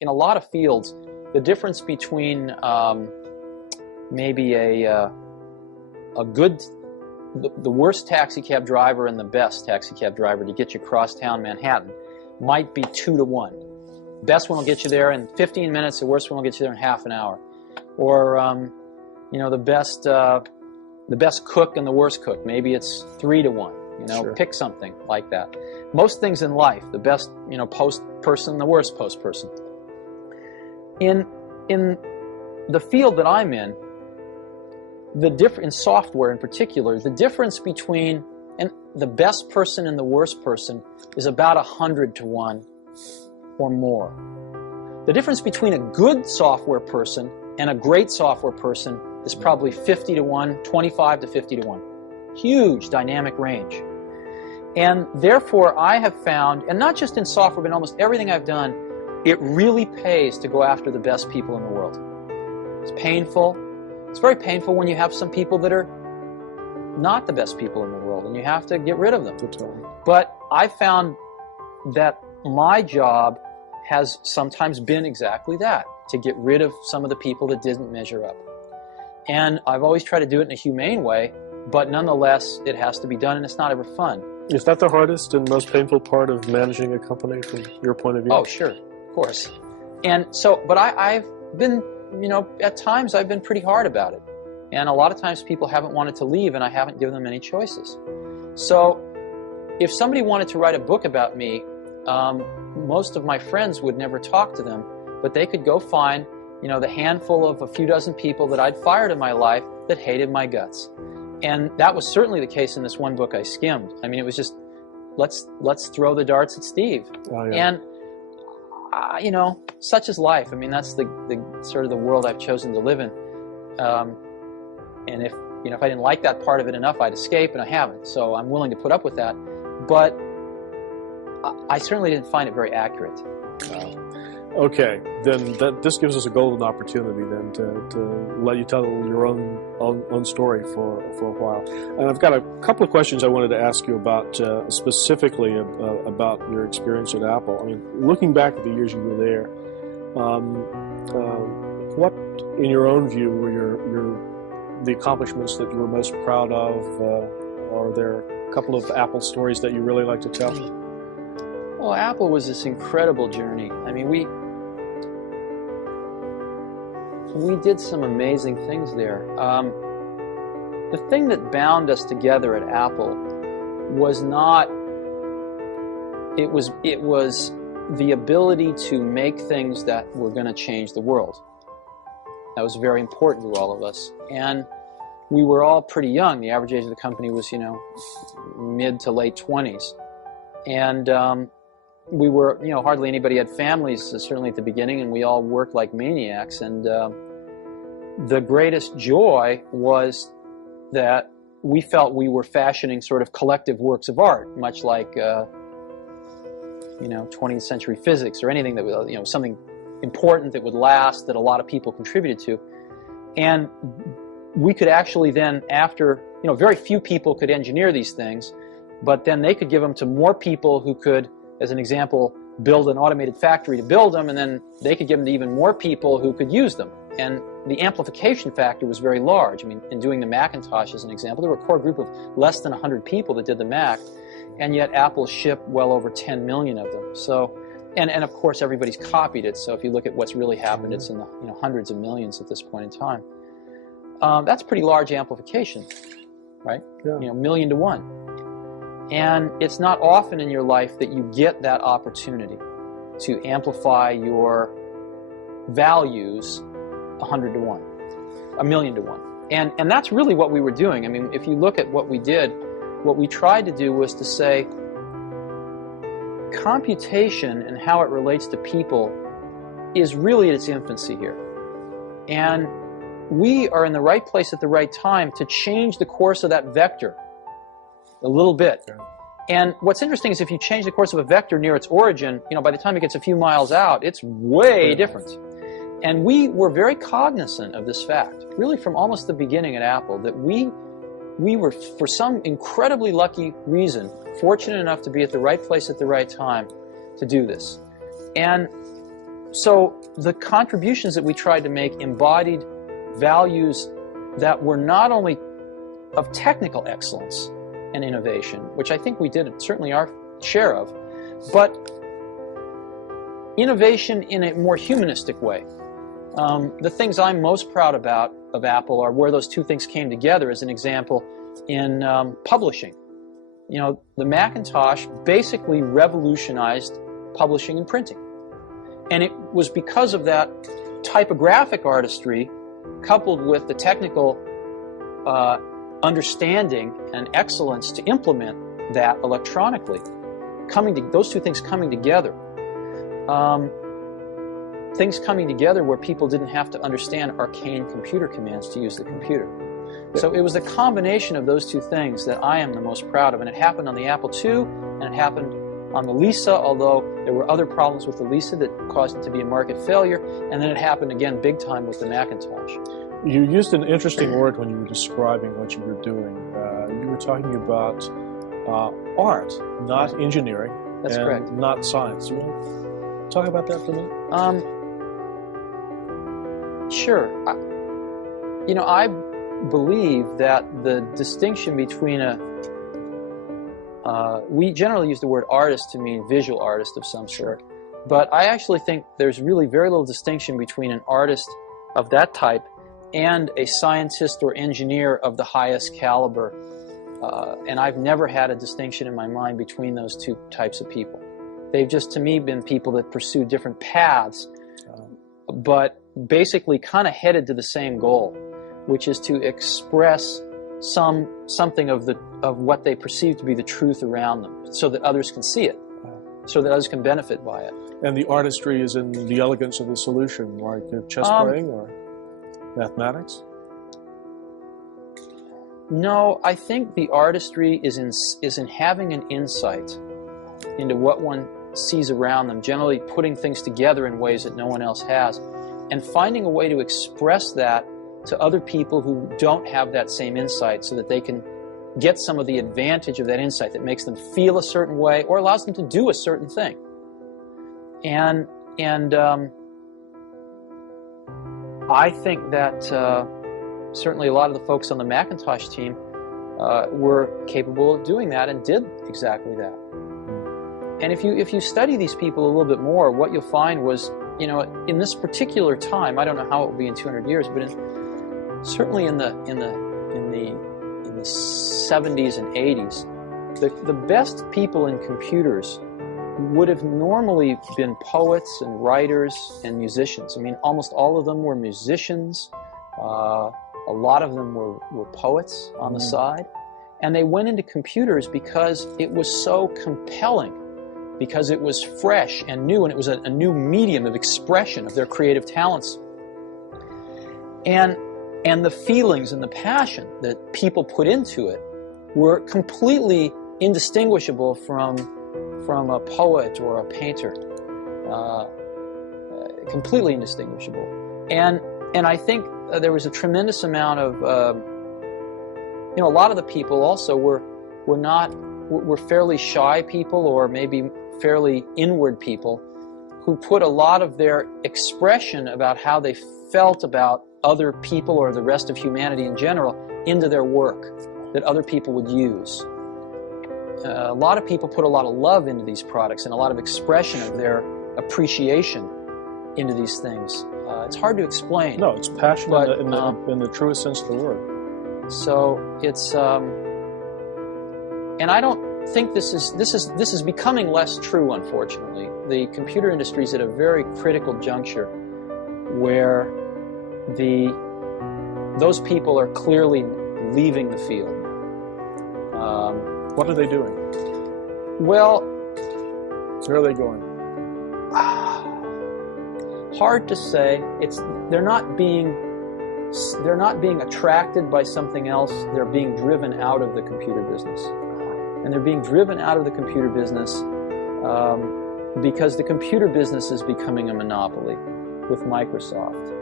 in a lot of fields, the difference between maybe the worst taxi cab driver and the best taxi cab driver to get you across town Manhattan might be 2 to 1. The best one will get you there in 15 minutes. The worst one will get you there in half an hour. Or the best cook and the worst cook, maybe it's 3 to 1. Sure. Pick something like that. Most things in life, the best post person, the worst post person. In the field that I'm in, in software in particular, the difference between the best person and the worst person is about 100 to 1 or more. The difference between a good software person and a great software person is probably 50 to 1, 25 to 50 to 1. Huge dynamic range. And therefore, I have found, and not just in software, but in almost everything I've done, it really pays to go after the best people in the world. It's painful. It's very painful when you have some people that are not the best people in the world, and you have to get rid of them. But I found that my job has sometimes been exactly that, to get rid of some of the people that didn't measure up. And I've always tried to do it in a humane way, but nonetheless, it has to be done, and it's not ever fun. Is that the hardest and most painful part of managing a company from your point of view? Oh, sure, of course. And so, but I've been, at times I've been pretty hard about it. And a lot of times people haven't wanted to leave, and I haven't given them any choices. So if somebody wanted to write a book about me, most of my friends would never talk to them, but they could go find, the handful of a few dozen people that I'd fired in my life that hated my guts. And that was certainly the case in this one book I skimmed. I mean, it was just, let's throw the darts at Steve. Oh, yeah. And, such is life. I mean, that's the sort of the world I've chosen to live in. And if I didn't like that part of it enough, I'd escape, and I haven't. So I'm willing to put up with that. But I certainly didn't find it very accurate. Okay, then this gives us a golden opportunity then to let you tell your own story for a while. And I've got a couple of questions I wanted to ask you about specifically about your experience at Apple. I mean, looking back at the years you were there, what, in your own view, were the accomplishments that you were most proud of? Are there a couple of Apple stories that you really like to tell? Well, Apple was this incredible journey. I mean, we did some amazing things there. The thing that bound us together at Apple was not, it was the ability to make things that were going to change the world. That was very important to all of us. And we were all pretty young. The average age of the company was, mid to late 20s. And we were, hardly anybody had families, certainly at the beginning, and we all worked like maniacs. And the greatest joy was that we felt we were fashioning sort of collective works of art, much like, 20th century physics or anything that was, something important that would last, that a lot of people contributed to. And we could actually then, after, very few people could engineer these things, but then they could give them to more people who could, as an example, build an automated factory to build them, and then they could give them to even more people who could use them. And the amplification factor was very large. I mean, in doing the Macintosh as an example, there were a core group of less than 100 people that did the Mac, and yet Apple shipped well over 10 million of them. So, and of course everybody's copied it, so if you look at what's really happened, it's in the hundreds of millions at this point in time. That's pretty large amplification, right? Yeah. Million to one. And it's not often in your life that you get that opportunity to amplify your values 100 to 1, a million to 1. And that's really what we were doing. I mean, if you look at what we did, what we tried to do was to say, computation and how it relates to people is really at its infancy here. And we are in the right place at the right time to change the course of that vector a little bit. And what's interesting is if you change the course of a vector near its origin, by the time it gets a few miles out, it's way different. And we were very cognizant of this fact, really from almost the beginning at Apple, that we were, for some incredibly lucky reason, fortunate enough to be at the right place at the right time to do this. And So the contributions that we tried to make embodied values that were not only of technical excellence and innovation, which I think we did certainly our share of, but innovation in a more humanistic way. The things I'm most proud about of Apple are where those two things came together. As an example, in publishing. You know, the Macintosh basically revolutionized publishing and printing. And it was because of that typographic artistry coupled with the technical understanding and excellence to implement that electronically, those two things coming together. Things coming together where people didn't have to understand arcane computer commands to use the computer. So it was the combination of those two things that I am the most proud of, and it happened on the Apple II, and it happened on the Lisa, although there were other problems with the Lisa that caused it to be a market failure, and then it happened again big time with the Macintosh. You used an interesting word when you were describing what you were doing. You were talking about art, not engineering. That's correct. Not science. You want to talk about that for a minute? Sure. I believe that the distinction between we generally use the word artist to mean visual artist of some sort, but I actually think there's really very little distinction between an artist of that type and a scientist or engineer of the highest caliber. And I've never had a distinction in my mind between those two types of people. They've just, to me, been people that pursue different paths, but basically kind of headed to the same goal, which is to express something of what they perceive to be the truth around them, so that others can see it, so that others can benefit by it. And the artistry is in the elegance of the solution, like chess playing or mathematics? No, I think the artistry is in having an insight into what one sees around them, generally putting things together in ways that no one else has, and finding a way to express that to other people who don't have that same insight, so that they can get some of the advantage of that insight that makes them feel a certain way or allows them to do a certain thing. And I think that certainly a lot of the folks on the Macintosh team were capable of doing that and did exactly that. And if you study these people a little bit more, what you'll find was, in this particular time, I don't know how it will be in 200 years, but certainly in the 70s and 80s, the best people in computers would have normally been poets and writers and musicians. I mean, almost all of them were musicians. A lot of them were poets on the side. And they went into computers because it was so compelling, because it was fresh and new, and it was a new medium of expression of their creative talents. And the feelings and the passion that people put into it were completely indistinguishable from a poet or a painter. Completely indistinguishable. And I think there was a tremendous amount of, a lot of the people also were fairly shy people, or maybe fairly inward people, who put a lot of their expression about how they felt about other people or the rest of humanity in general into their work that other people would use. A lot of people put a lot of love into these products and a lot of expression of their appreciation into these things. It's hard to explain. No, it's passion in the truest sense of the word. So it's, and I don't think this is becoming less true, unfortunately. The computer industry is at a very critical juncture where those people are clearly leaving the field. What are they doing? Well, where are they going? Hard to say. They're not being attracted by something else. They're being driven out of the computer business, and they're being driven out of the computer business because the computer business is becoming a monopoly with Microsoft.